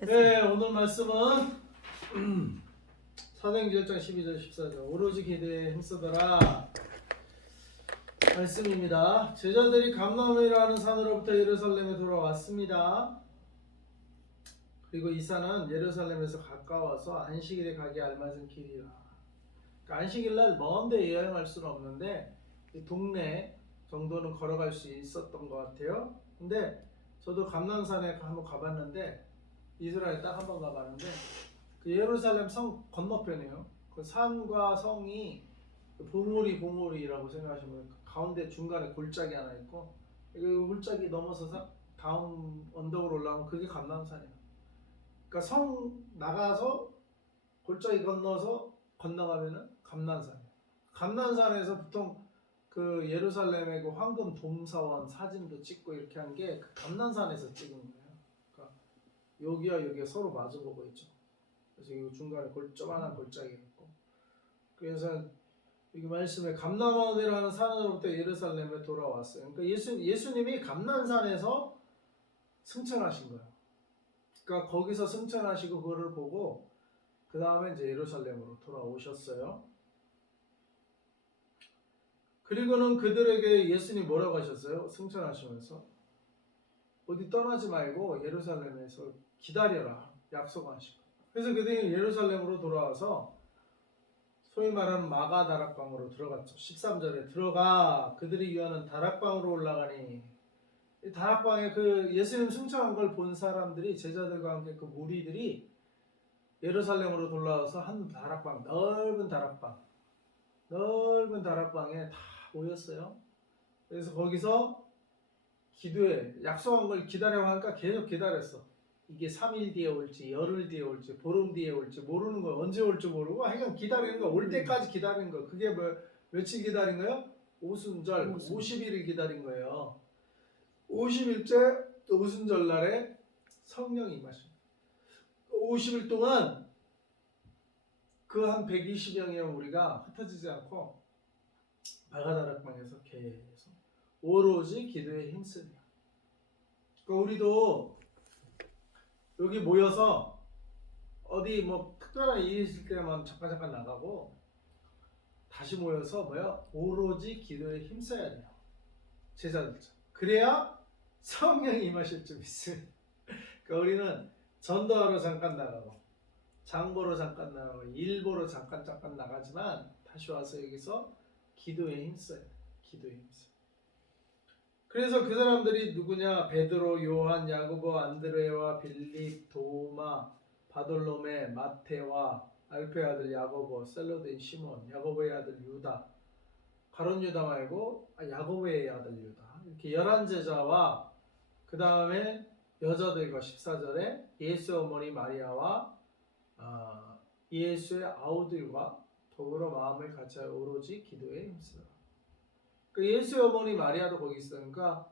네, 오늘 말씀은 사도행전 1장 12절 14절 오로지 기도에 힘쓰더라 말씀입니다. 제자들이 감람이라는 산으로부터 예루살렘에 돌아왔습니다. 그리고 이 산은 예루살렘에서 가까워서 안식일에 가기 알맞은 길이라. 그러니까 안식일날 먼데 여행할 수는 없는데 이 동네 정도는 걸어갈 수 있었던 것 같아요. 근데 저도 감람산에 한번 가봤는데 이스라엘 딱 한 번 가봤는데 그 예루살렘 성 건너편이에요. 그 산과 성이 봉우리라고 생각하시면 가운데 중간에 골짜기 하나 있고 그 골짜기 넘어서서 다음 언덕으로 올라오면 그게 감람산이에요. 그러니까 성 나가서 골짜기 건너서 건너가면은 감람산이에요. 감람산에서 보통 그 예루살렘의 그 황금 돔사원 사진도 찍고 이렇게 한 게 그 감람산에서 찍은 거예요. 그러니까 여기와 여기가 서로 마주보고 있죠. 그래서 이 중간에 조그만한 골짜기가 있고, 그래서 이 말씀에 감람원이라는 산으로부터 예루살렘에 돌아왔어요. 그러니까 예수님이 감람산에서 승천하신 거예요. 그러니까 거기서 승천하시고 그거를 보고 그 다음에 이제 예루살렘으로 돌아오셨어요. 그리고는 그들에게 예수님이 뭐라고 하셨어요? 승천하시면서 어디 떠나지 말고 예루살렘에서 기다려라 약속하시고. 그래서 그들이 예루살렘으로 돌아와서 소위 말하는 마가 다락방으로 들어갔죠. 13절에 들어가 그들이 위하는 다락방으로 올라가니, 이 다락방에 그 예수님 승천한 걸 본 사람들이 제자들과 함께 그 무리들이 예루살렘으로 돌아와서 한 다락방, 넓은 다락방에 다 모였어요. 그래서 거기서 기도해 약속한 걸 기다려고 하니까 계속 기다렸어. 이게 3일 뒤에 올지 열흘 뒤에 올지 보름 뒤에 올지 모르는 거, 언제 올지 모르고 하여간 기다리는 거, 올 때까지 기다리는 거. 그게 뭐 며칠 기다린 거예요? 오순절 50일을 기다린 거예요. 50일째 오순절 날에 성령이 임하십니다. 50일 동안 그 한 120명의 우리가 흩어지지 않고 마가다락방에서 계속 오로지 기도에 힘쓰며, 그러니까 우리도 여기 모여서 어디 뭐 특별한 일이 있을 때만 잠깐 나가고 다시 모여서 오로지 기도에 힘써야 돼요. 제자들처럼. 그래야 성령이 임하실 줄 믿습니다. 그러니까 우리는 전도하러 잠깐 나가고 장보러 잠깐 나가고 일보러 잠깐 나가지만 다시 와서 여기서 기도에 힘써요. 기도에 힘써. 그래서 그 사람들이 누구냐? 베드로, 요한, 야고보, 안드레와 빌립, 도마, 바돌로메, 마테와 알페의 아들 야고보, 셀로데인 시몬, 야고보의 아들 유다, 가룟 유다 말고 야고보의 아들 유다, 이렇게 11제자와 그 다음에 여자들과 14절에 예수의 어머니 마리아와 예수의 아우들과 더불어 마음을 같이하여 오로지 기도에 힘쓰라. 그 예수의 어머니 마리아도 거기 있으니까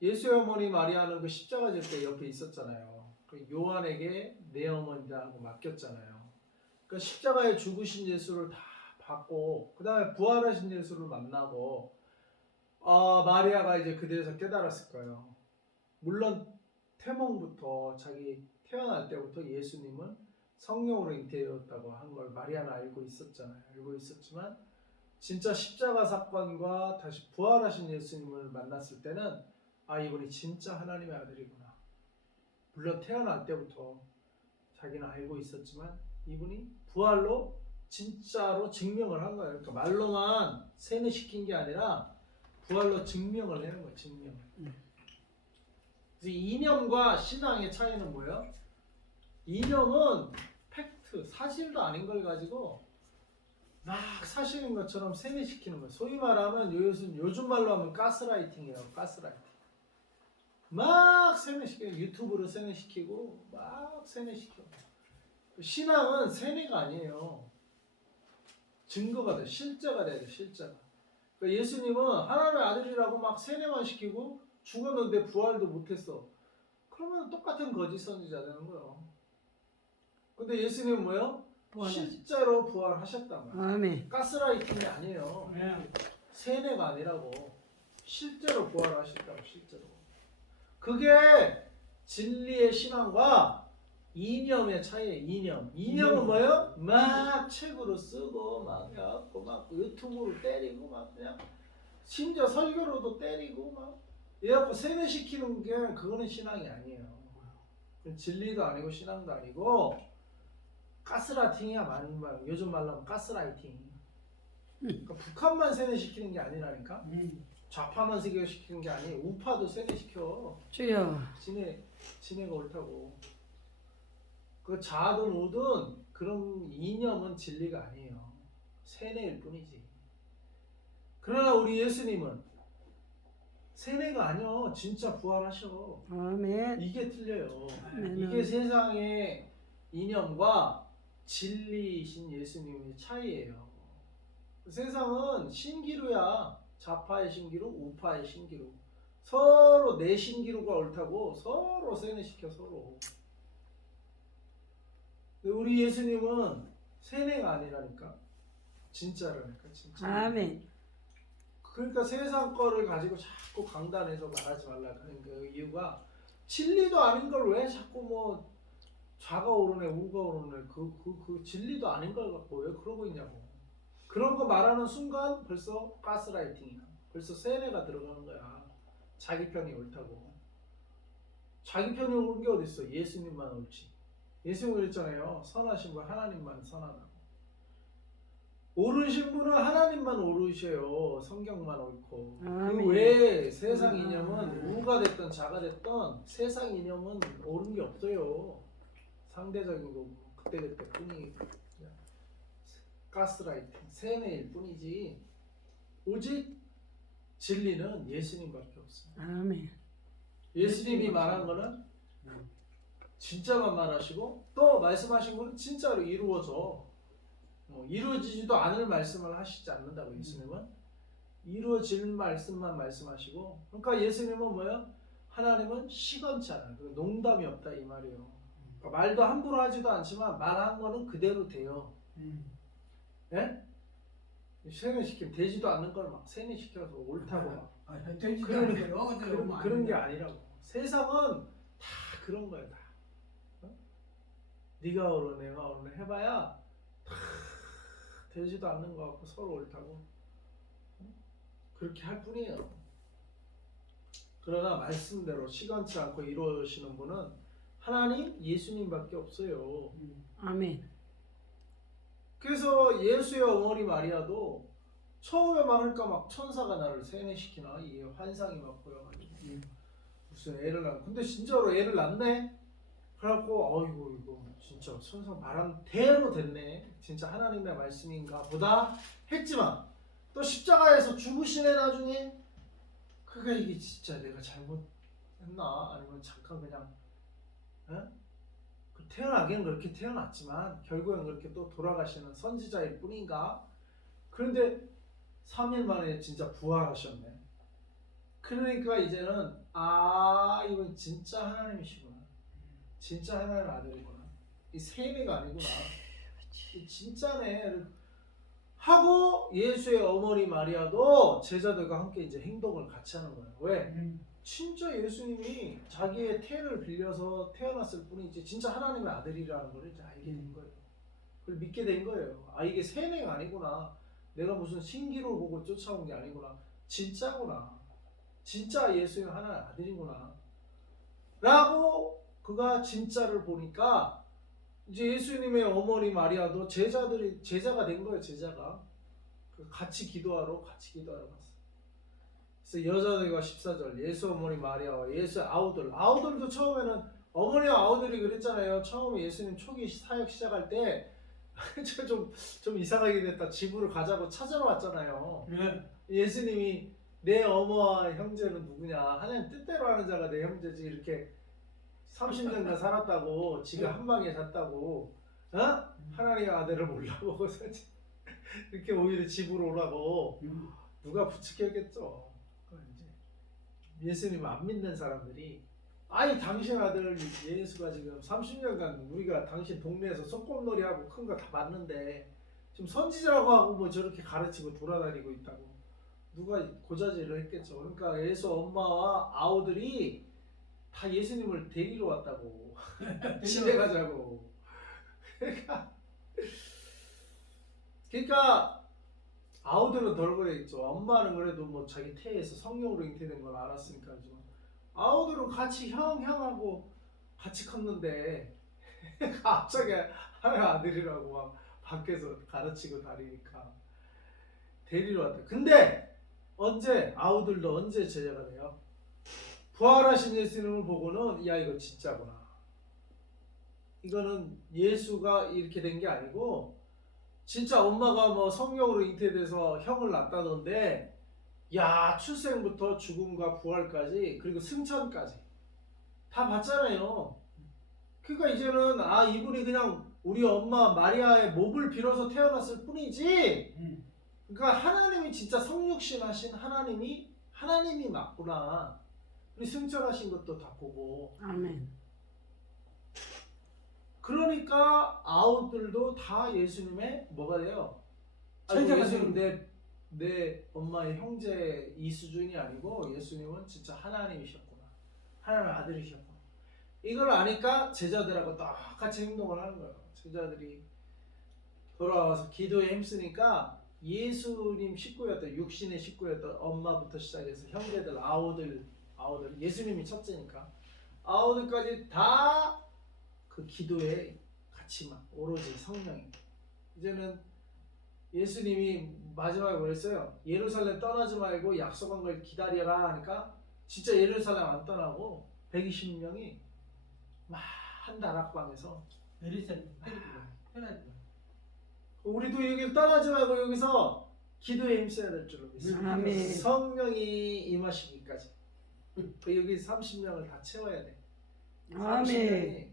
예수의 어머니 마리아는 그 십자가 질 때 옆에 있었잖아요. 그 요한에게 내 어머니다 하고 맡겼잖아요. 그 십자가에 죽으신 예수를 다 받고 그 다음에 부활하신 예수를 만나고 마리아가 이제 그대에서 깨달았을 거예요. 물론 태몽부터 자기 태어날 때부터 예수님은 성령으로 잉태되었다고 한 걸 마리아는 알고 있었잖아요. 알고 있었지만 진짜 십자가 사건과 다시 부활하신 예수님을 만났을 때는 이분이 진짜 하나님의 아들이구나. 물론 태어날 때부터 자기는 알고 있었지만 이분이 부활로 진짜로 증명을 한 거예요. 그러니까 말로만 세뇌시킨 게 아니라 부활로 증명을 하는 거예요. 증명을. 그래서 이념과 신앙의 차이는 뭐예요? 이념은 팩트, 사실도 아닌 걸 가지고 막 사실인 것처럼 세뇌시키는 거예요. 소위 말하면 요즘 말로 하면 가스라이팅이라고. 가스라이팅. 막 세뇌시켜요. 유튜브로 세뇌시키고 막 세뇌시켜. 신앙은 세뇌가 아니에요. 증거가 돼. 실제가 돼야 돼. 실제가. 그러니까 예수님은 하나님의 아들이라고 막 세뇌만 시키고 죽었는데 부활도 못했어. 그러면 똑같은 거짓 선지자 되는 거예요. 근데 예수님은 뭐예요? 실제로 부활하셨단 말이에요. 아멘. 가스라이팅이 아니에요. 세뇌가 아니라고. 실제로 부활하셨다고. 실제로. 그게 진리의 신앙과 이념의 차이예요. 이념은 뭐예요? 막 책으로 쓰고 막 해갖고 막 유튜브로 때리고 막 그냥 심지어 설교로도 때리고 막 이래갖고 세뇌시키는 게 그거는 신앙이 아니에요. 진리도 아니고 신앙도 아니고 가스라이팅이야. 많은 말 요즘 말로 하면 가스라이팅. 그러니까 북한만 세뇌시키는 게 아니라니까. 좌파만 세뇌시키는 게 아니에요. 우파도 세뇌시켜. 주여. 지네가 옳다고. 그 자든 우든 그런 이념은 진리가 아니에요. 세뇌일 뿐이지. 그러나 우리 예수님은 세뇌가 아니요. 진짜 부활하셔. 아멘. 이게 틀려요. 아멘. 이게 세상의 이념과 진리이신 예수님의 차이예요. 세상은 신기루야. 좌파의 신기루, 우파의 신기루. 서로 내 신기루가 옳다고 서로 세뇌시켜 서로. 우리 예수님은 세뇌가 아니라니까. 진짜라니까 진짜. 아멘. 그러니까 세상 거를 가지고 자꾸 강단해서 말하지 말라 그런 그 이유가 진리도 아닌 걸 왜 자꾸 뭐 좌가 오르네 우가 오르네 그 진리도 아닌 걸 갖고 왜 그러고 있냐고. 그런 거 말하는 순간 벌써 가스라이팅이야. 벌써 세뇌가 들어가는 거야. 자기 편이 옳다고. 자기 편이 옳은 게 어딨어. 예수님만 옳지. 예수님 그랬잖아요. 선하신 분 하나님만 선하다고. 옳으신 분은 하나님만 옳으셔요. 성경만 옳고. 그 외에 세상 이념은 우가 됐던 자가 됐던 세상 이념은 옳은 게 없어요. 상대적인 거고 그때그때 뿐이 가스라이팅, 세뇌일 뿐이지 오직 진리는 예수님밖에 없어요. 아멘. 예수님이 말한 거는 진짜만 말하시고 또 말씀하신 거는 진짜로 이루어져. 이루어지지도 않을 말씀을 하시지 않는다고. 예수님은 이루어질 말씀만 말씀하시고. 그러니까 예수님은 뭐예요? 하나님은 시건치 않아요. 농담이 없다 이 말이에요. 그러니까 말도 함부로 하지도 않지만 말한 거는 그대로 돼요. 예? 세뇌시키면 되지도 않는 걸 막 세뇌시켜서 옳다고 막 그런 게 아니라고. 세상은 다 그런 거야. 다. 네가 옳어 내가 옳네 해봐야 다 되지도 않는 거 같고 서로 옳다고 그렇게 할 뿐이에요. 그러나 말씀대로 시간치 않고 이루어지는 분은 하나님 예수님밖에 없어요. 아멘. 그래서 예수의 어머니 마리아도 처음에 막을까 막 천사가 나를 세뇌시키나 이게 환상이 막 보여가지고 무슨 애를 낳. 근데 진짜로 애를 낳네. 그래갖고 어이구 이거 진짜 천사 말한 대로 됐네. 진짜 하나님의 말씀인가 보다 했지만 또 십자가에서 죽으시네 나중에. 그게 이게 진짜 내가 잘못했나 아니면 잠깐 그냥 태어나기는 그렇게 태어났지만 결국엔 그렇게 또 돌아가시는 선지자일 뿐인가. 그런데 3일 만에 진짜 부활하셨네. 그러니까 이제는 이건 진짜 하나님이시구나. 진짜 하나님의 아들이구나. 이 세뇌가 아니구나. 진짜네 하고 예수의 어머니 마리아도 제자들과 함께 이제 행동을 같이 하는 거예요. 왜? 진짜 예수님이 자기의 태를 빌려서 태어났을 뿐이지 진짜 하나님의 아들이라는 걸 이제 알게 된 거예요. 그걸 믿게 된 거예요. 이게 세뇌가 아니구나. 내가 무슨 신기로 보고 쫓아온 게 아니구나. 진짜구나. 진짜 예수님 하나님의 아들이구나. 라고 그가 진짜를 보니까 이제 예수님의 어머니 마리아도 제자가 된 거예요. 제자가 같이 기도하러 갔어. 그래서 여자들과 14절 예수 어머니 마리아와 예수 아우들도 처음에는 어머니와 아우들이 그랬잖아요. 처음에 예수님 초기 사역 시작할 때 좀 이상하게 됐다. 집으로 가자고 찾아러 왔잖아요. 예수님이 내 어머와 형제는 누구냐. 하나님 뜻대로 하는 자가 내 형제지. 이렇게 30년간 살았다고 집에 한 방에 잤다고 하나님의 아들을 몰라보고서 이렇게 오히려 집으로 오라고 누가 부추겼겠죠. 예수님 안 믿는 사람들이 당신 아들 예수가 지금 30년간 우리가 당신 동네에서 소꿉놀이하고 큰 거 다 봤는데 지금 선지자라고 하고 뭐 저렇게 가르치고 돌아다니고 있다고 누가 고자질을 했겠죠. 그러니까 예수 엄마와 아우들이 다 다 예수님을 데리러 왔다고. 집에 가자고. 그러니까 아우들은 덜 그랬죠. 엄마는 그래도 뭐 자기 태에서 성령으로 잉태된 걸 알았으니까. 하지만 아우들은 같이 형하고 같이 컸는데 갑자기 하나님 아들이라고 막 밖에서 가르치고 다니니까 데리러 왔다. 근데 언제 아우들도 언제 제자가 돼요? 부활하신 예수님을 보고는 야 이거 진짜구나. 이거는 예수가 이렇게 된 게 아니고 진짜 엄마가 뭐 성령으로 잉태돼서 형을 낳다던데 야 출생부터 죽음과 부활까지 그리고 승천까지 다 봤잖아요. 그러니까 이제는 아 이분이 그냥 우리 엄마 마리아의 목을 빌어서 태어났을 뿐이지. 그러니까 하나님이 진짜 성육신 하신 하나님이 맞구나. 우리 승천하신 것도 다 보고. 아멘. 그러니까 아우들도 다 예수님의 뭐가 돼요? 아이고, 예수님 내 엄마의 형제 이 수준이 아니고 예수님은 진짜 하나님이셨구나. 하나님의 아들이셨구나. 이걸 아니까 제자들하고 똑같이 행동을 하는 거예요. 제자들이 돌아와서 기도에 힘쓰니까 예수님 식구였던 육신의 식구였던 엄마부터 시작해서 형제들 아우들 예수님이 첫째니까 아우들까지 다 그 기도에 같이 막 오로지 성령이. 이제는 예수님이 마지막에 뭐랬어요? 예루살렘 떠나지 말고 약속한 걸 기다려라 하니까 진짜 예루살렘 안 떠나고 120명이 막 한 다락방에서 우리도 여기 떠나지 말고 여기서 기도에 힘써야 될 줄로 믿습니다. 아멘. 성령이 임하시기까지 여기 30명을 다 채워야 돼. 아멘. 30명이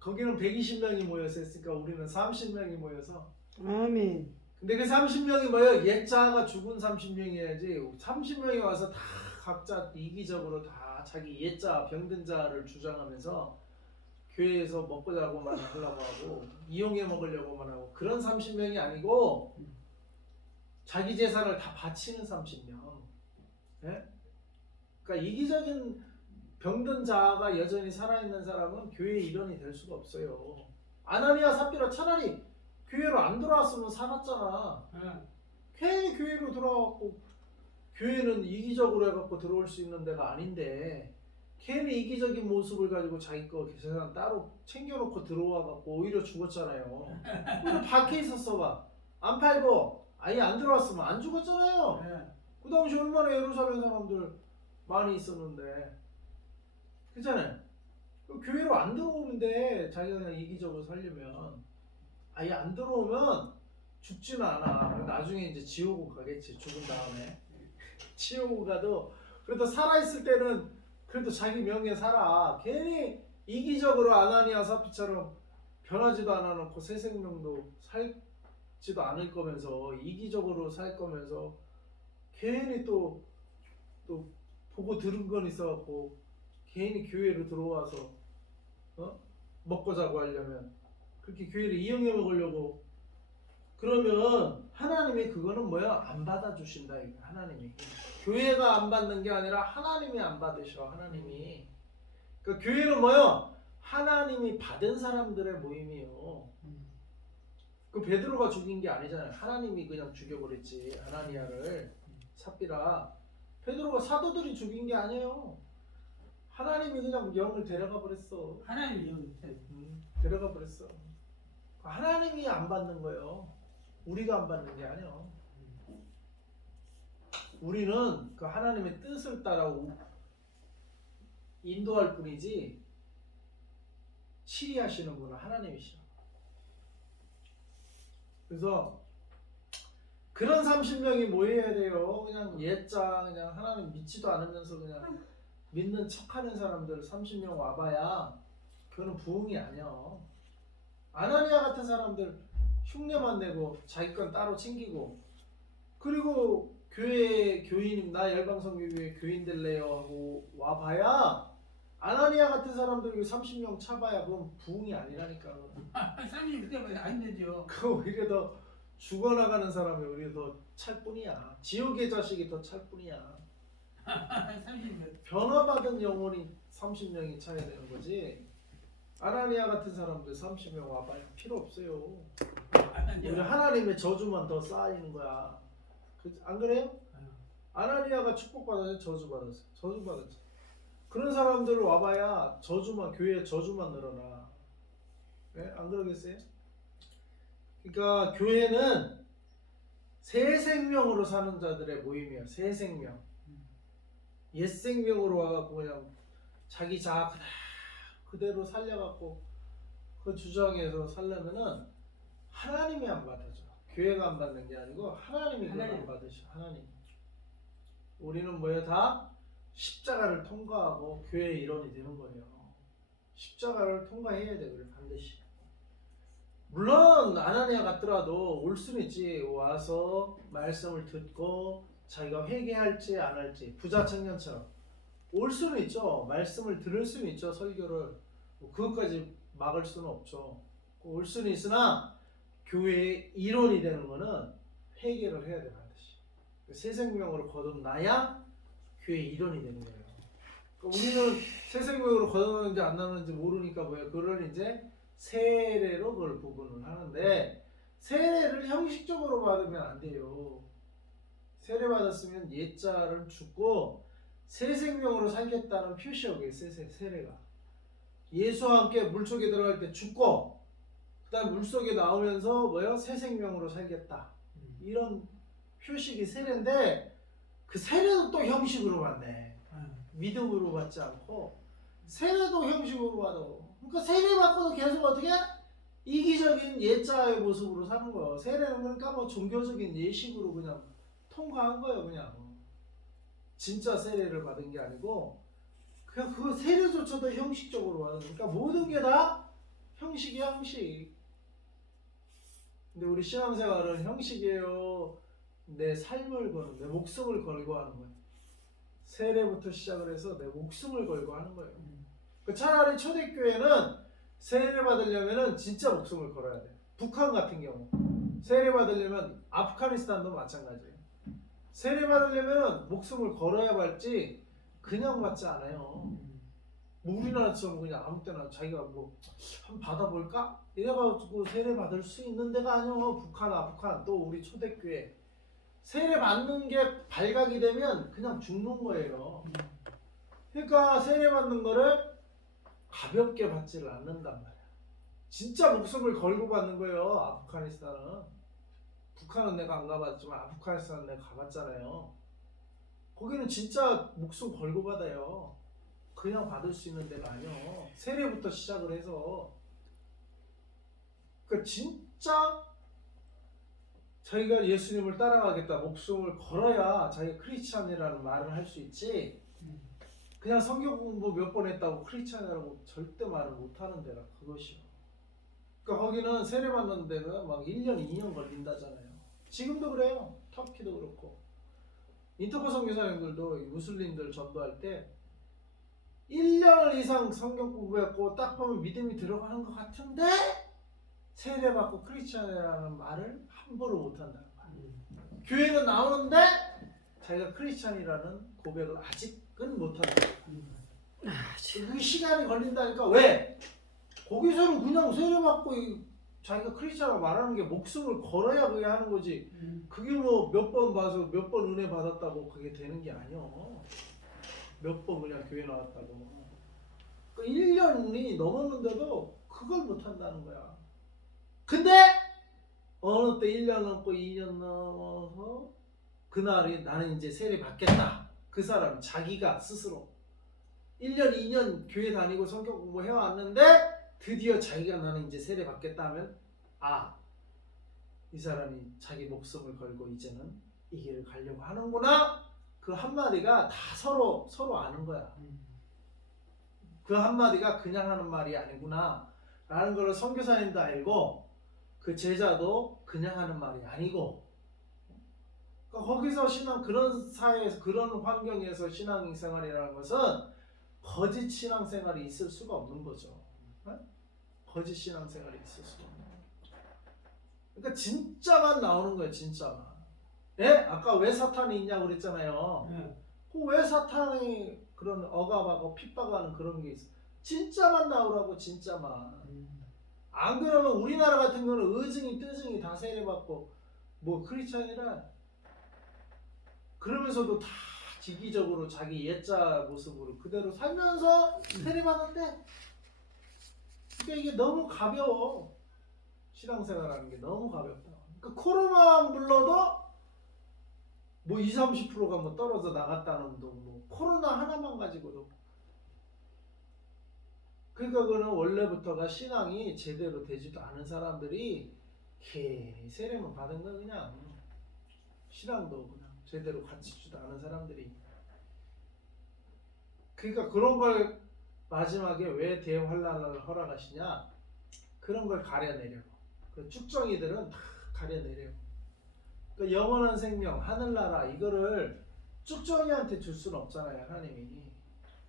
거기는 120명이 모여서 했으니까 우리는 30명이 모여서. 아멘. 근데 그 30명이 뭐예요? 옛자가 죽은 30명이어야지 30명이 와서 다 각자 이기적으로 다 자기 옛자 병든 자를 주장하면서 교회에서 먹고 자고만 하려고 하고 이용해 먹으려고만 하고 그런 30명이 아니고 자기 재산을 다 바치는 30명. 예? 그러니까 이기적인 병든 자가 여전히 살아있는 사람은 교회의 일원이 될 수가 없어요. 아나니아 삽비라 차라리 교회로 안 들어왔으면 살았잖아. 괜히 교회로 들어와갖고 교회는 이기적으로 해갖고 들어올 수 있는 데가 아닌데 괜히 이기적인 모습을 가지고 자기 거 재산 따로 챙겨놓고 들어와갖고 오히려 죽었잖아요. 오히려 밖에 있었어 봐. 안 팔고 아예 안 들어왔으면 안 죽었잖아요. 그 당시 얼마나 예루살렘 사람들 많이 있었는데. 그잖아요. 교회로 안 들어오는데 자기가 그냥 이기적으로 살려면 아예 안 들어오면 죽지는 않아. 나중에 이제 지옥으로 가겠지. 죽은 다음에 지옥으로 가도 그래도 살아있을 때는 그래도 자기 명예 살아. 괜히 이기적으로 아나니아 삽비처럼 변하지도 않아 놓고 새 생명도 살지도 않을 거면서 이기적으로 살 거면서 괜히 또 보고 들은 건 있어갖고 괜히 교회로 들어와서 먹고 자고 하려면 그렇게 교회를 이용해 먹으려고 그러면 하나님이 그거는 뭐야? 안 받아주신다. 하나님이 교회가 안 받는 게 아니라 하나님이 안 받으셔. 하나님이. 그러니까 교회는 뭐요? 하나님이 받은 사람들의 모임이에요. 그 베드로가 죽인 게 아니잖아요. 하나님이 그냥 죽여버렸지. 아나니아를 삽비라. 베드로가 사도들이 죽인 게 아니에요. 하나님이 그냥 영을 데려가 버렸어. 하나님이 영을 데려가 버렸어. 하나님이 안 받는 거예요. 우리가 안 받는 게 아니에요. 우리는 그 하나님의 뜻을 따라 인도할 뿐이지 치리하시는구나 하나님이시라. 그래서 그런 30명이 모여야 돼요. 그냥 옛자 그냥 하나님 믿지도 않으면서 그냥 믿는 척하는 사람들 30명 와봐야 그거는 부흥이 아니야. 아나니아 같은 사람들 흉내만 내고 자기 건 따로 챙기고 그리고 교회 교인 나 열방성교회 교인 될래요 하고 와봐야 아나니아 같은 사람들 30명 차봐야 그건 부흥이 아니라니까. 30명 그때만 안 되죠. 그 오히려 더 죽어나가는 사람이 오히려 더 찰 뿐이야. 지옥의 자식이 더 찰 뿐이야. 30명. 변화받은 영혼이 30명이 차야 되는 거지. 아나니아 같은 사람들 30명 와봐야 필요 없어요. 우리 하나님의 저주만 더 쌓이는 거야. 안 그래요? 아나니아가 축복받았어요? 저주받았어요? 저주받았죠. 그런 사람들 와봐야 저주만, 교회에 저주만 늘어나. 네? 안 그러겠어요? 그러니까 교회는 새 생명으로 사는 자들의 모임이야. 새 생명. 옛 생명으로 와갖고 그냥 자기 자아 그대로 살려갖고 그 주장에서 살려면은 하나님이 안 받아줘. 교회가 안 받는 게 아니고 하나님이 그걸 안 받으셔. 하나님. 우리는 뭐예요? 다 십자가를 통과하고 교회의 일원이 되는 거예요. 십자가를 통과해야 돼. 그래 반드시. 물론 아나니아 같더라도 올 수는 있지. 와서 말씀을 듣고 자기가 회개할지 안 할지 부자 청년처럼 올 수는 있죠. 말씀을 들을 수는 있죠. 설교를 그것까지 막을 수는 없죠. 올 수는 있으나 교회의 일원이 되는 거는 회개를 해야 돼 반드시. 새 생명으로 거듭나야 교회의 일원이 되는 거예요. 그러니까 우리는 새 생명으로 거듭나는지 안 나는지 모르니까 뭐야? 그걸 이제 세례로 그걸 구분을 하는데 세례를 형식적으로 받으면 안 돼요. 세례 받았으면 옛자를 죽고 새 생명으로 살겠다는 표시하고요. 세례가 예수와 함께 물속에 들어갈 때 죽고 그다음 물속에 나오면서 뭐요? 새 생명으로 살겠다 이런 표식이 세례인데 그 세례도 또 형식으로 받네. 믿음으로 받지 않고 세례도 형식으로 받아. 그러니까 세례 받고도 계속 어떻게 이기적인 옛자의 모습으로 사는 거예요. 세례는 그러니까 뭐 종교적인 예식으로 그냥 통과한 거예요. 그냥 진짜 세례를 받은 게 아니고 그냥 그 세례조차도 형식적으로 받은. 그러니까 모든 게 다 형식이야 형식. 근데 우리 신앙생활은 형식이에요. 내 삶을 거는 내 목숨을 걸고 하는 거예요. 세례부터 시작을 해서 내 목숨을 걸고 하는 거예요. 그 차라리 초대교회는 세례를 받으려면 진짜 목숨을 걸어야 돼. 북한 같은 경우 세례 받으려면 아프가니스탄도 마찬가지예요. 세례 받으려면 목숨을 걸어야 받지 그냥 받지 않아요. 뭐 우리나라처럼 그냥 아무 때나 자기가 뭐 한번 받아볼까? 이래가지고 세례 받을 수 있는 데가 아니요. 북한, 아프간 또 우리 초대교회 세례 받는 게 발각이 되면 그냥 죽는 거예요. 그러니까 세례 받는 거를 가볍게 받지를 않는단 말이야. 진짜 목숨을 걸고 받는 거예요. 아프가니스탄은. 북한은 내가 안 가봤지만 아프가니스탄은 내가 가봤잖아요. 거기는 진짜 목숨 걸고 받아요. 그냥 받을 수 있는 데가 아니요. 세례부터 시작을 해서. 그러니까 진짜 자기가 예수님을 따라가겠다 목숨을 걸어야 자기가 크리스찬이라는 말을 할 수 있지. 그냥 성경 공부 몇 번 했다고 크리스찬이라고 절대 말을 못하는 데라 그것이요. 그러니까 거기는 세례 받는 데가 막 1년 2년 걸린다잖아요. 지금도 그래요. 터키도 그렇고. 인터포 선교사님들도 무슬림들 전도할 때 1년 이상 성경 공부했고 딱 보면 믿음이 들어가는 것 같은데 세례 받고 크리스찬이라는 말을 함부로 못한다는 거야. 교회는 나오는데 자기가 크리스찬이라는 고백을 아직은 못한다. 그게 시간이 걸린다니까. 왜? 거기서는 그냥 세례 받고 자기가 크리스찬이라고 말하는 게 목숨을 걸어야 그게 하는 거지. 그게 뭐 몇 번 봐서 몇 번 은혜 받았다고 그게 되는 게 아니요. 몇 번 그냥 교회 나왔다고. 그 1년이 넘었는데도 그걸 못한다는 거야. 근데 어느 때 1년 넘고 2년 넘어서 그날이 나는 이제 세례 받겠다. 그 사람 자기가 스스로 1년 2년 교회 다니고 성경 공부 해왔는데 드디어 자기가 나는 이제 세례 받겠다 하면 이 사람이 자기 목숨을 걸고 이제는 이 길을 가려고 하는구나. 그 한마디가 다 서로 아는 거야. 그 한마디가 그냥 하는 말이 아니구나 라는 걸 선교사님도 알고 그 제자도 그냥 하는 말이 아니고. 그러니까 거기서 그런 사회에서 그런 환경에서 신앙생활이라는 것은 거짓 신앙생활이 있을 수가 없는 거죠. 거짓 신앙생활이 있을 수가 없는 거예요. 그러니까 진짜만 나오는 거예요. 진짜만. 예? 아까 왜 사탄이 있냐고 그랬잖아요. 왜 사탄이 그런 억압하고 핍박하는 그런 게 있어. 진짜만 나오라고 진짜만. 안 그러면 우리나라 같은 경우는 의증이 뜨증이 다 세례받고 뭐 크리스찬이라 그러면서도 다 지기적으로 자기 옛자 모습으로 그대로 살면서 세례받는데 그러니까 이게 너무 가벼워. 신앙생활하는 게 너무 가볍다. 그러니까 코로나만 불러도 뭐 20, 30%가 뭐 떨어져 나갔다는 둥, 뭐 코로나 하나만 가지고도 그러니까 그는 원래부터가 신앙이 제대로 되지도 않은 사람들이 세례만 받은 거 그냥 신앙도 그냥 제대로 갖추지도 않은 사람들이 그러니까 그런 걸 마지막에 왜 대환란을 허락하시냐 그런 걸 가려내려고 그 쭉정이들은 다 가려내려고 그 영원한 생명 하늘나라 이거를 쭉정이한테 줄 수는 없잖아요. 하나님이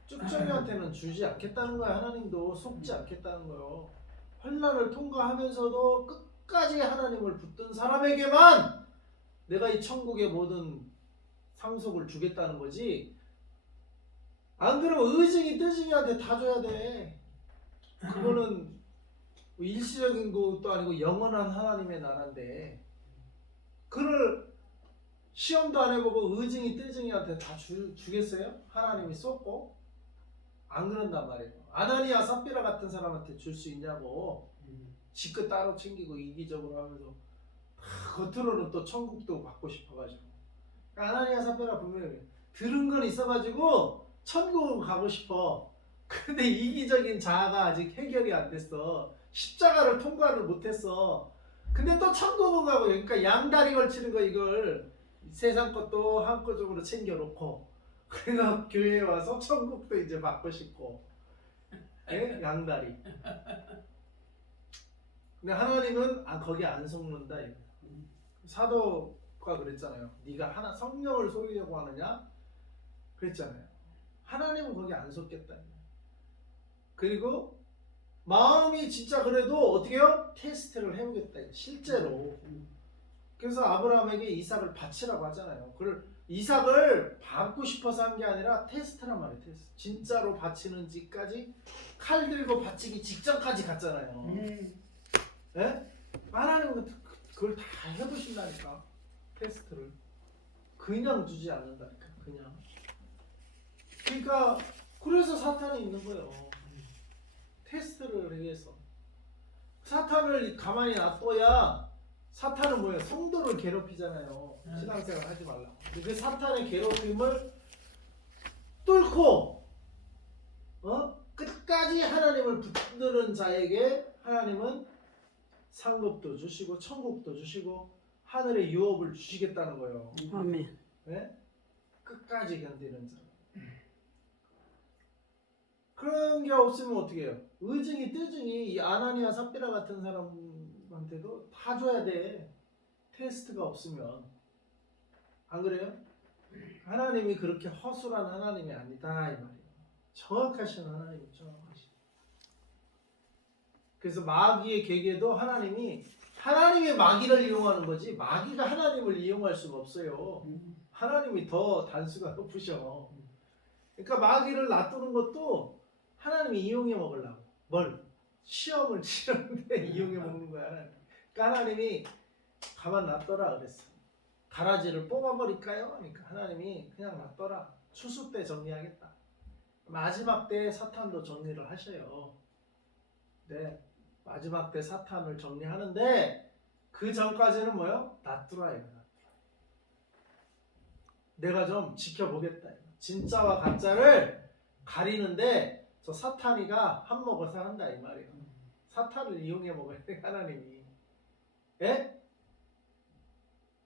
쭉정이한테는 주지 않겠다는 거야. 하나님도 속지 않겠다는 거요. 환난을 통과하면서도 끝까지 하나님을 붙든 사람에게만 내가 이 천국의 모든 상속을 주겠다는 거지. 안 그러면 의증이 뜨증이한테 다 줘야 돼. 그거는 뭐 일시적인 것도 아니고 영원한 하나님의 나라인데 그를 시험도 안 해보고 의증이 뜨증이한테 다 주겠어요? 하나님이 쏟고 안 그런단 말이에요. 아나니아 삽비라 같은 사람한테 줄 수 있냐고. 지껏 따로 챙기고 이기적으로 하면서 겉으로는 또 천국도 받고 싶어가지고 아나니아 삽비라 분명히 들은 건 있어가지고 천국은 가고 싶어. 근데 이기적인 자아가 아직 해결이 안 됐어. 십자가를 통과를 못했어. 근데 또 천국은 가고 그러니까 양다리 걸치는 거 이걸 세상 것도 한꺼적으로 챙겨놓고 그래서 교회에 와서 천국도 이제 받고 싶고 예? 양다리. 근데 하나님은 거기 안 속는다. 사도가 그랬잖아요. 네가 하나 성령을 속이려고 하느냐? 그랬잖아요. 하나님은 거기 안 속겠다. 그리고 마음이 진짜 그래도 어떻게 해요? 테스트를 해보겠다. 실제로. 그래서 아브라함에게 이삭을 바치라고 하잖아요. 그걸 이삭을 받고 싶어서 한 게 아니라 테스트란 말이에요. 테스트. 진짜로 바치는지까지 칼 들고 바치기 직전까지 갔잖아요. 예? 하나님은 그걸 다 해보신다니까. 테스트를. 그냥 주지 않는다니까. 그냥. 그러니까 그래서 사탄이 있는 거예요. 테스트를 위해서. 사탄을 가만히 놔둬야 사탄은 뭐예요? 성도를 괴롭히잖아요. 신앙생활 하지 말라고. 그 사탄의 괴롭힘을 뚫고 끝까지 하나님을 붙드는 자에게 하나님은 상급도 주시고 천국도 주시고 하늘의 유업을 주시겠다는 거예요. 아멘. 네? 끝까지 견디는 자. 그런 게 없으면 어떻게 해요? 의증이 뜨증이 이 아나니아 삽비라 같은 사람한테도 다 줘야 돼. 테스트가 없으면. 안 그래요? 하나님이 그렇게 허술한 하나님이 아니다 이 말이에요. 정확하신 하나님이 정확하신. 그래서 마귀의 계계도 하나님의 마귀를 이용하는 거지 마귀가 하나님을 이용할 수가 없어요. 하나님이 더 단수가 높으셔. 그러니까 마귀를 놔두는 것도 하나님이 이용해 먹으려고. 뭘? 시험을 치는데 이용해 먹는 거야. 하나님. 그러니까 하나님이 가만 놔둬라 그랬어. 가라지를 뽑아버릴까요? 그러니까 하나님이 그냥 놔둬라. 추수 때 정리하겠다. 마지막 때 사탄도 정리를 하셔요. 네, 마지막 때 사탄을 정리하는데 그 전까지는 뭐요? 놔두라 이거. 내가 좀 지켜보겠다. 진짜와 가짜를 가리는데 저 사탄이가 한 먹어서 한다 이 말이에요. 사탄을 이용해 먹어야 돼 하나님이. 예?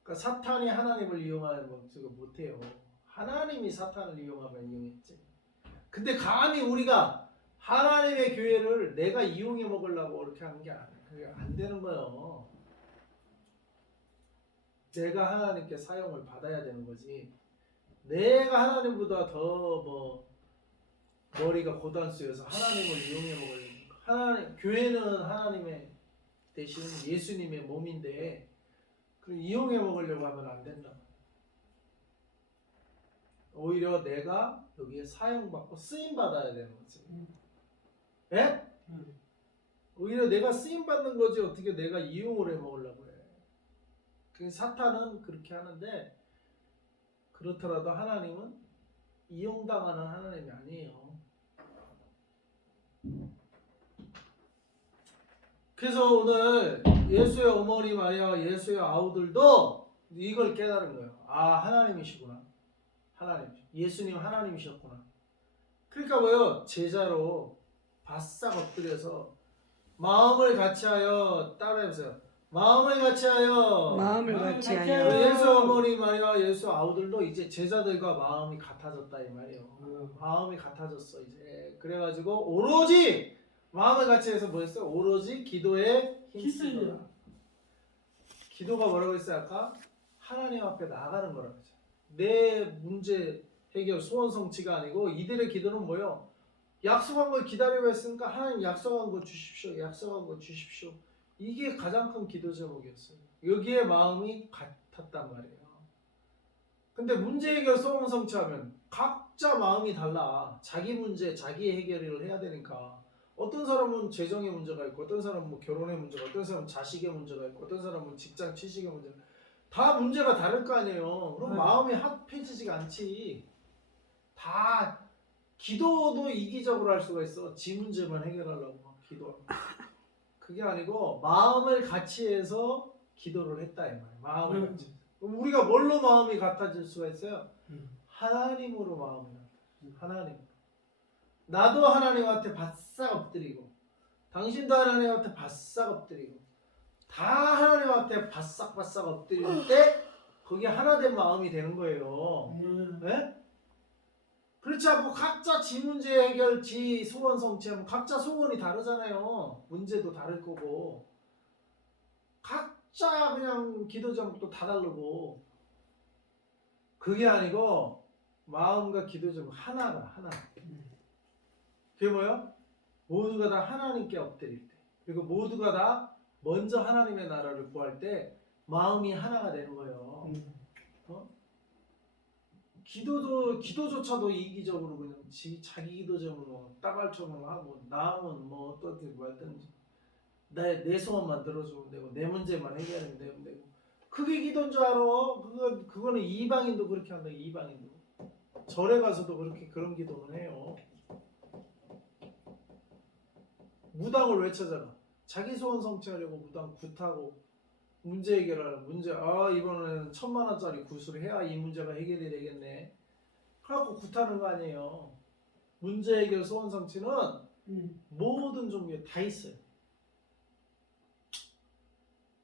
그러니까 사탄이 하나님을 이용하는 건 지금 못해요. 하나님이 사탄을 이용하면 이용했지. 근데 감히 우리가 하나님의 교회를 내가 이용해 먹으려고 이렇게 하는 게 그게 안 되는 거예요. 내가 하나님께 사용을 받아야 되는 거지. 내가 하나님보다 더 머리가 고단수여서 하나님을 이용해 먹으려고. 교회는 하나님의 대신 예수님의 몸인데 그 이용해 먹으려고 하면 안 된다. 오히려 내가 여기에 사용받고 쓰임받아야 되는 거지. 예? 오히려 내가 쓰임받는 거지 어떻게 내가 이용을 해먹으려고 해. 그 사탄은 그렇게 하는데 그렇더라도 하나님은 이용당하는 하나님이 아니에요. 그래서 오늘 예수의 어머니 마리아와 예수의 아우들도 이걸 깨달은 거예요. 아, 하나님이시구나. 하나님. 예수님 하나님이셨구나. 그러니까 뭐요? 제자로 바싹 엎드려서 마음을 같이하여 따라해보세요. 마음을 같이하여. 마음을 마음을 같이 같이하여. 하여 예수 어머니 마리아와 예수 아우들도 이제 제자들과 마음이 같아졌다 이 말이에요. 마음이 같아졌어 이제. 그래가지고 오로지 마음을 같이 해서 뭐였어요? 오로지 기도에 힘쓰라. 기도가 뭐라고 했어요 아까? 하나님 앞에 나가는 거라고 했죠. 내 문제 해결 소원 성취가 아니고 이들의 기도는 뭐요? 약속한 걸 기다리고 했으니까 하나님 약속한 거 주십시오. 약속한 거 주십시오. 이게 가장 큰 기도 제목이었어요. 여기에 마음이 같았단 말이에요. 근데 문제 해결 소원 성취하면 각자 마음이 달라. 자기 문제, 자기 해결을 해야 되니까. 어떤 사람은 재정의 문제가 있고, 어떤 사람은 뭐 결혼의 문제가 있고, 어떤 사람은 자식의 문제가 있고, 어떤 사람은 직장 취직의 문제가 있고, 다 문제가 다를 거 아니에요. 그럼 마음이 합해지지가 않지. 다 기도도 이기적으로 할 수가 있어. 지 문제만 해결하려고 기도하고. 그게 아니고 마음을 같이 해서 기도를 했다 이 말이에요. 마음을 같이. 그럼 우리가 뭘로 마음이 같아질 수가 있어요? 하나님으로 마음이 같아져. 하나님. 나도 하나님한테 바싹 엎드리고 당신도 하나님한테 바싹 엎드리고 다 하나님한테 바싹바싹 엎드릴 때 그게 하나된 마음이 되는 거예요. 네? 그렇지 않고 각자 지 문제 해결, 지 소원 성취하면 각자 소원이 다르잖아요. 문제도 다를 거고 각자 그냥 기도 제목도 다 다르고 그게 아니고 마음과 기도 제목 하나가 하나. 그게 뭐예요? 모두가 다 하나님께 엎드릴 때 그리고 모두가 다 먼저 하나님의 나라를 구할 때 마음이 하나가 되는 거예요. 기도조차도 이기적으로 그냥 자기 기도 제목으로 따발처럼 하고 남은 뭐 어떻게 말든지 내 소원만 들어주면 되고 내 문제만 해결하면 되고 그게 기도인 줄 알아. 그거는 이방인도 그렇게 한다. 이방인도 절에 가서도 그렇게 그런 기도는 해요. 무당을 왜 찾아가? 자기 소원 성취하려고 무당 굿하고 문제 해결하는 문제 이번에는 1,000만 원짜리 굿을 해야 이 문제가 해결이 되겠네. 그래갖고 굿하는 거 아니에요. 문제 해결 소원 성취는 모든 종류에 다 있어요.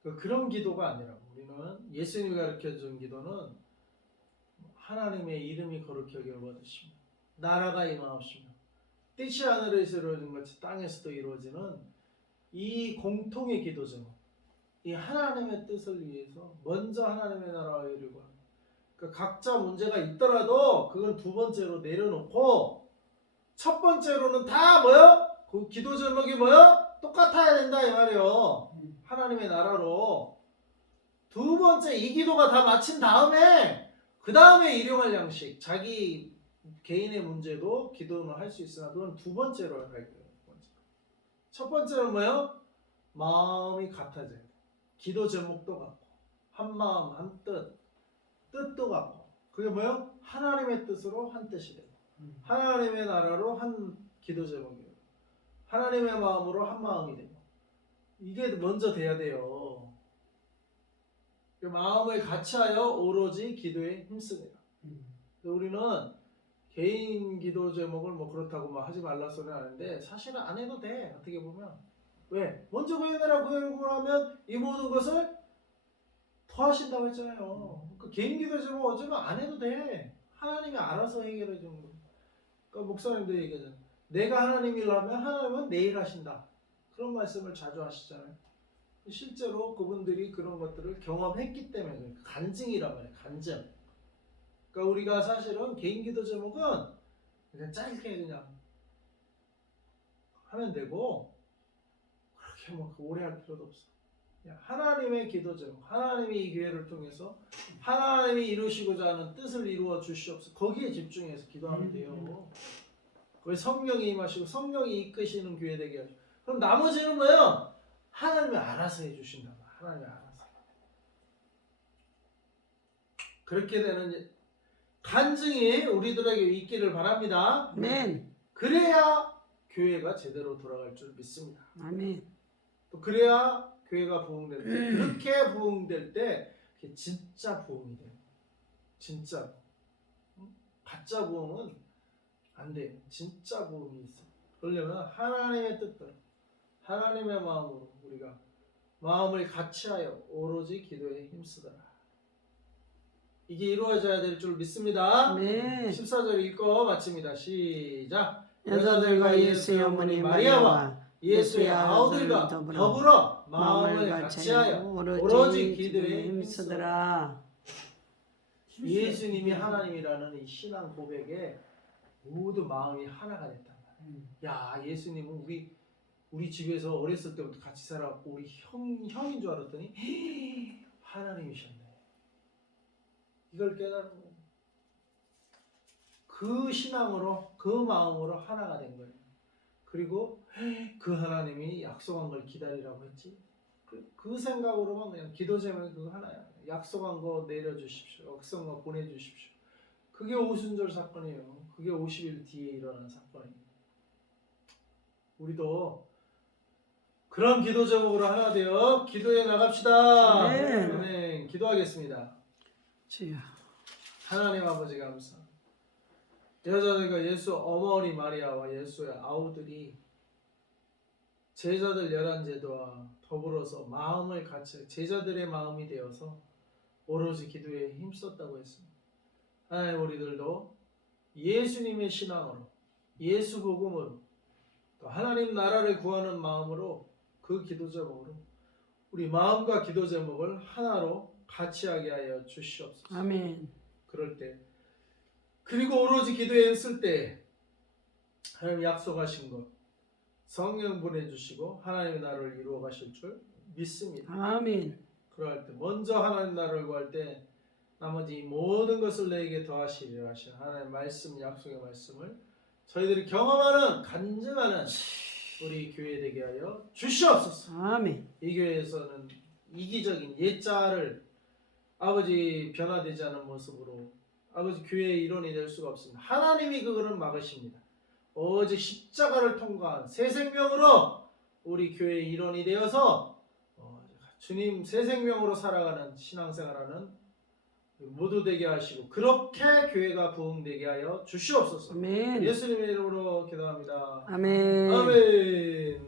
그런 기도가 아니라 우리는 예수님이 가르쳐준 기도는 하나님의 이름이 거룩히 여김을 받으시며 나라가 임하옵시며 뜻이 하늘에서 이루어진 같이 땅에서도 이루어지는 이 공통의 기도 제목 이 하나님의 뜻을 위해서 먼저 하나님의 나라와 이루고 그러니까 각자 문제가 있더라도 그건 두 번째로 내려놓고 첫 번째로는 다 뭐요? 그 기도 제목이 뭐요? 똑같아야 된다 이 말이에요. 하나님의 나라로 두 번째 이 기도가 다 마친 다음에 그 다음에 일용할 양식 자기 개인의 문제도 기도는 할 수 있으나 그건 두 번째로 할 거예요. 첫 번째는 뭐예요? 마음이 같아져야 돼. 기도 제목도 같고 한 마음 한 뜻도 같고 그게 뭐예요? 하나님의 뜻으로 한 뜻이 되고 하나님의 나라로 한 기도 제목이 되고 하나님의 마음으로 한 마음이 되고 이게 먼저 돼야 돼요. 마음을 같이하여 오로지 기도에 힘씁니다. 우리는 개인 기도 제목을 뭐 그렇다고 막 하지 말라 소리는 하는데 사실은 안 해도 돼. 어떻게 보면 왜? 먼저 구해내라 구해내고 하면 이 모든 것을 더하신다고 했잖아요. 그 개인 기도 제목 어쩌면 안 해도 돼. 하나님이 알아서 해결해 주는 거예요. 그러니까 목사님도 얘기하잖아요. 내가 하나님 일을 하면 하나님은 내 일 하신다. 그런 말씀을 자주 하시잖아요. 실제로 그분들이 그런 것들을 경험했기 때문에 간증이란 말이에요. 간증. 그러니까 우리가 사실은 개인 기도 제목은 그냥 짧게 그냥 하면 되고 그렇게 뭐 오래 할 필요도 없어. 하나님의 기도 제목, 하나님이 이 교회를 통해서 하나님이 이루시고자 하는 뜻을 이루어 주시옵소서. 거기에 집중해서 기도하면 돼요. 거기 성령이 임하시고 성령이 이끄시는 교회 되게 하죠. 그럼 나머지는 뭐예요? 하나님이 알아서 해주신다. 하나님이 알아서. 그렇게 되는 간증이 우리들에게 있기를 바랍니다. 아멘. 그래야 교회가 제대로 돌아갈 줄 믿습니다. 아멘. 또 그래야 교회가 부흥될 때, 그렇게 부흥될 때 그게 진짜 부흥이 돼요. 진짜. 가짜 부흥은 안 돼요. 진짜 부흥이 있어. 그러려면 하나님의 뜻대로, 하나님의 마음으로 우리가 마음을 같이하여 오로지 기도에 힘쓰더라. 이게 이루어져야 될 줄 믿습니다. 네. 14절 읽고 마칩니다. 시작. 여자들과 예수의 어머니 마리아와 예수의 아우들과 더불어 마음을 같이하여 오로지 기도에 힘쓰더라. 예수님이 하나님이라는 이 신앙 고백에 모두 마음이 하나가 됐단 말이야. 야, 예수님은 우리 집에서 어렸을 때부터 같이 살았고 우리 형인 줄 알았더니 하나님이셨네. 이걸 깨달은 거예요. 그 신앙으로 그 마음으로 하나가 된 거예요. 그리고 그 하나님이 약속한 걸 기다리라고 했지. 그 생각으로만 그냥 기도 제목이 그거 하나야. 약속한 거 내려주십시오. 약속한 거 보내주십시오. 그게 오순절 사건이에요. 그게 50일 뒤에 일어난 사건이에요. 우리도 그런 기도 제목으로 하나 되어 기도해 나갑시다. 네. 아멘. 기도하겠습니다. 주여. 하나님 아버지 감사합니다. 여자들과 예수 어머니 마리아와 예수의 아우들이 제자들 11제도와 더불어서 마음을 같이 제자들의 마음이 되어서 오로지 기도에 힘썼다고 했습니다. 하나님 우리들도 예수님의 신앙으로 예수 복음으로 또 하나님 나라를 구하는 마음으로 그 기도 제목으로 우리 마음과 기도 제목을 하나로 같이 하게 하여 주시옵소서. 아멘. 그럴 때 그리고 오로지 기도에 쓸 때 하나님 약속하신 것 성령 보내주시고 하나님의 나라를 이루어 가실 줄 믿습니다. 아멘. 그럴 때 먼저 하나님 나라를 구할 때 나머지 이 모든 것을 내게 더하시리라 하신 하나님의 말씀 약속의 말씀을 저희들이 경험하는 간증하는 우리 교회 되게 하여 주시옵소서. 아멘. 이 교회에서는 이기적인 옛자를 아버지 변화되지 않은 모습으로 아버지 교회의 일원이 될 수가 없습니다. 하나님이 그거를 막으십니다. 오직 십자가를 통과한 새 생명으로 우리 교회의 일원이 되어서 주님 새 생명으로 살아가는 신앙생활하는 모두 되게 하시고 그렇게 교회가 부흥되게 하여 주시옵소서. 아멘. 예수님의 이름으로 기도합니다. 아멘. 아멘.